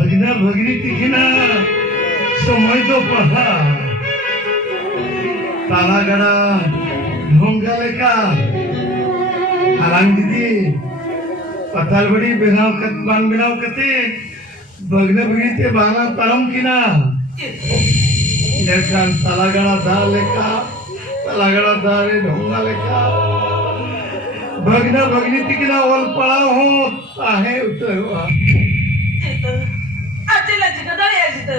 भगना भगनी तिखिना समय तो पढ़ा ताला गड़ा ढोंगा लेका आलांग दीदी पताल बड़ी बनाव कत बान बनाव कते भगना भगनी ते बाना परम किना इधर ताला गड़ा दाल लेका ताला गड़ा दाल ढोंगा लेका भगना भगनी तिखिना वल पड़ा हो आहे उतर हुआ आजला जिका दाया जित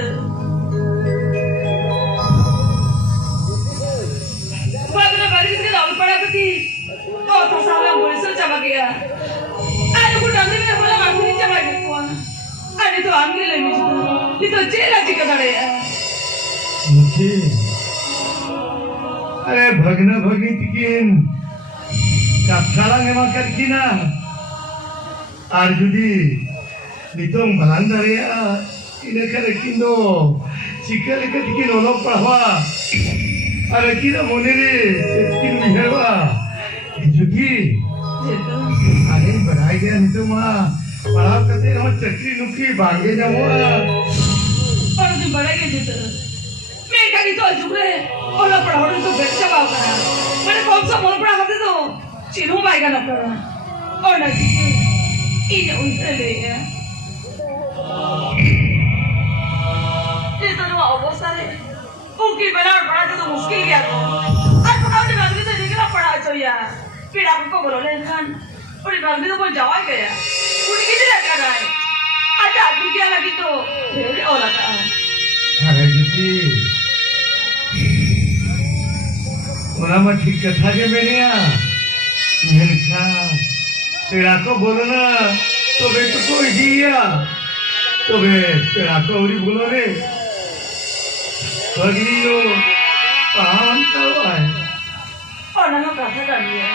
भगना भगनी तिखिना वल पड़ा कती ओ तो साला बोलसर चला गया आज को डांगे में बोला माखुनी चला गया कौन अरे तो आंगली ले मुझे ये तो जेला जिका दाया मुझे अरे भगना भगनी तिखिन kalang emang kina arjudi ditong balandar ya ina kada kindo cikale katikin olok pahwa ada kina monere kin miherwa judi ane badai gaya itu mah padahal kate nama cakri nuki bangge jamu और तुम बढ़ाएंगे जितना मैं कहीं तो अजुबरे ओला पढ़ाओगे तो बेचा बाव करा मैंने कौन सा मोल पढ़ा करते तो चिन्हों पाएगा ना करा और ना इन्हें उनसे ले गया ये तो जो अवस्था है उनकी बिना और पढ़ा तो मुश्किल क्या तो आज पढ़ाओगे बांग्ली तो लेकिन आप पढ़ा चो यार फिर आपको बोलो ले खान और ये बांग्ली तो बोल जावा गया उन्हें किधर रखा रहा है आज आदमी क्या लगी तो फिर और आता है अरे जी बोला मैं ठीक कथा के मैंने मिलखा तेरा को बोलो ना तो बे तो कोई दिया तो बे तेरा को उरी बोलो रे भगनी लो कहाँ बनता हुआ है और ना मैं कथा कर लिया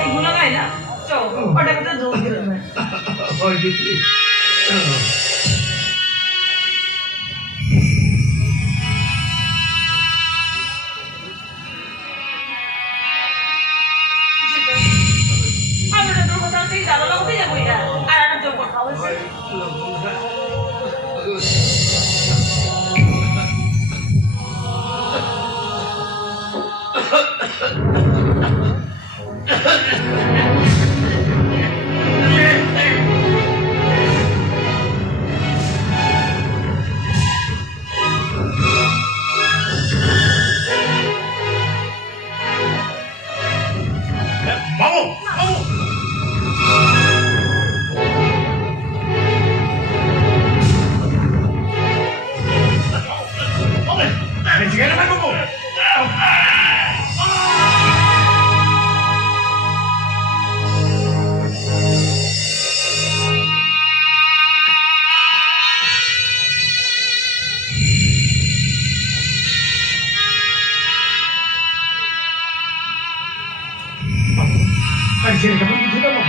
एक गुना का है ना चो और ना तो दो दिन में और जी Jadi kamu butuh apa?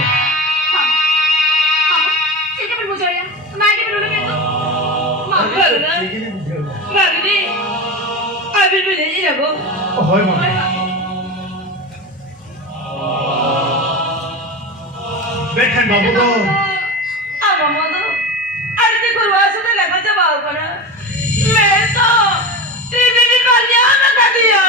Mama, ini kapan butuh ya? Naik dulu gitu. Mama, baru ni, abis beli ini aku. Oh, hai mama. Bekan babu tu. Apa mau tu? Ada di keluar sudah lepas jawab kena. Mereka, TV ni banyak nak dia.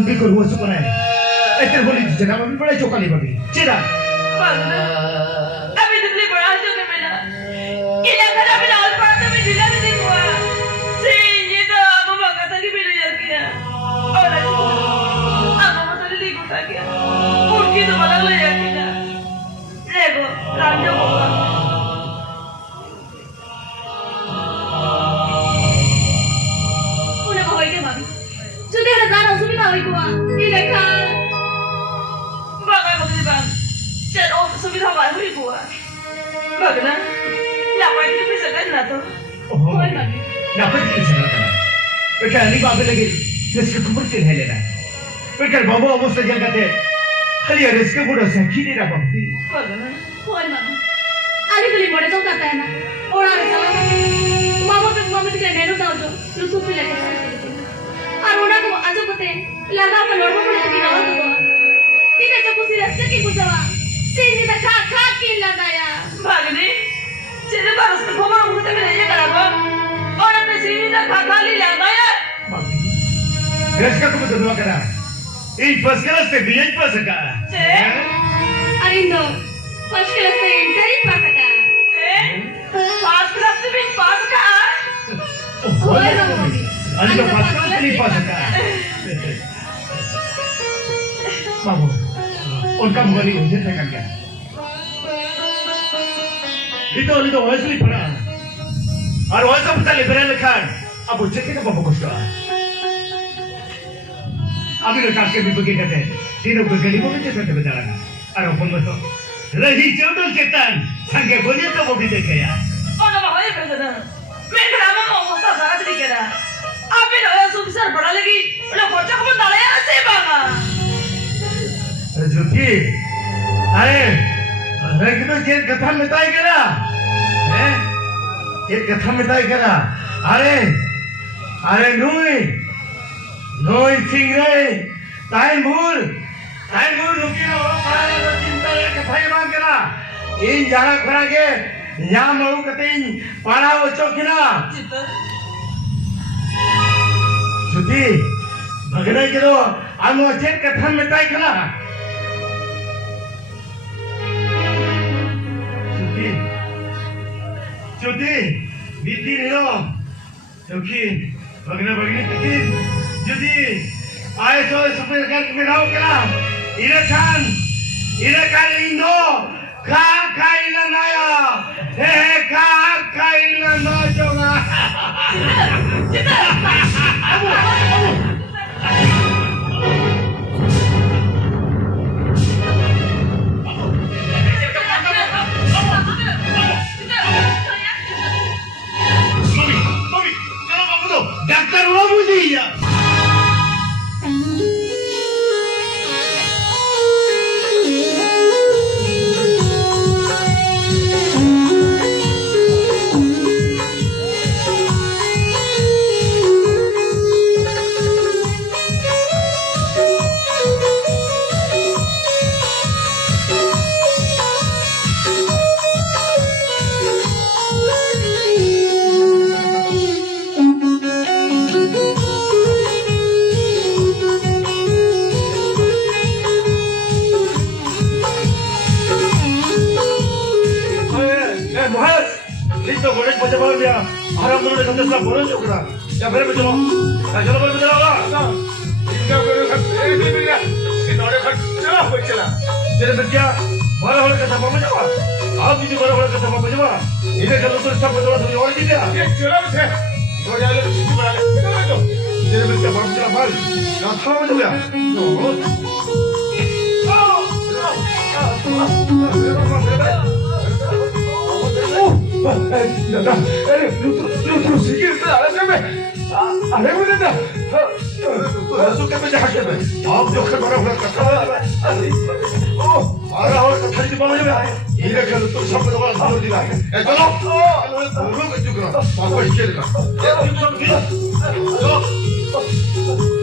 lebih ke ruang sekolah. Boleh dijaga mami boleh cokali mami. Cina. Kami dibeli beraja ke mana? Ini akan kami dapat pada bila nanti gua. Sini dah apa bakat lagi bila ya kia. Orang itu apa masa ini ikut lagi. Mungkin tu malah boleh ya kita. Lego raja buka. Udah mau ikut mami. Sudah ada darah sudah mau ikut gua. Ini kan. Bang, jadi sudah baru ibu. Bagaimana? Apa itu bisa kan tu? Oh, apa itu bisa kan? Mereka ni bapak lagi rezeki kubur cina lena. Mereka bawa bos saja kata, kali rezeki kubur sakit ni dah bapak. Bagaimana? Kau mana? Ada beli benda tu kata na. Orang ada salah. Mama tu kena menu tahu tu. YouTube ni lagi. Aruna ko aja kote. Laga apa lorbo ko lagi nawa tu. Kita cukup serius ke kusawa. Sini dah kak lagaya. Bagni. Sini baru sekolah orang kita belajar kerana orang tu sini dah kali lagaya. Rezeki kubur tu dua kena. Ini first class se BH pas ka. Arindo. First class se entry pas ka. First class se BH pas ka. Oh, Arindo first class se pas ka. Babu. उनका मुगली उसे फेंका गया itu wasli pernah और वैसा पता liberal kan अब उसे क्या बाबू कुछ तो अभी लोग काश के भी बगे करते हैं तीनों को गली में कैसे करते बता रहा और अपन में तो रही चौदह चेतन संगे बोलिए तो वो भी देखे यार और ना भाई बेटा मैं ग्राम में मौसा सारा तरी करा अभी लोग सुबह बड़ा लगी लोग बच्चा को बता रहे हैं से बाबा जुकी अरे किधर जेल कथा में ताई करा हैं जेल कथा में ताई करा अरे नोई चिंगरे ताई मूल रुकी ना वो पारे तो चिंता ले कथा ये बात करा इन जाना करा के यहाँ मऊ कतें पारा वो चौकिना जुकी भगने के दो आमो जेल कथा में ताई करा Cuti, bikin lo, Cuti, bagaimana bikin, Cuti, ayo so supaya kan kita kena, ini kan Indo, kailan naya, kailan naya juga. Daktar lo mudi ya. Ya फिर बचलो चलो बोल बचलो होगा इनका कोई खत भी मिल गया इन्होंने खत चला कोई चला तेरे बच्चा बड़ा होने का सब बचवा आप भी बड़ा होने का सब बचवा इन्हें चलो तो सब बचवा थोड़ी और दी दे ये चलो बच्चे तो जाले किसी बड़ा ले चलो तो तेरे बच्चा बाप चला बाल ना था बच गया Lu sikit tak ada siapa? Ada mana dah? Masuk ke meja hakim. आप जो खबर हो कथा ओ मारा हो कथा di mana ya? Ini kan tu sampai orang tahu dia. Chalo. Lu ke juga. Apa sikit kan? Chalo.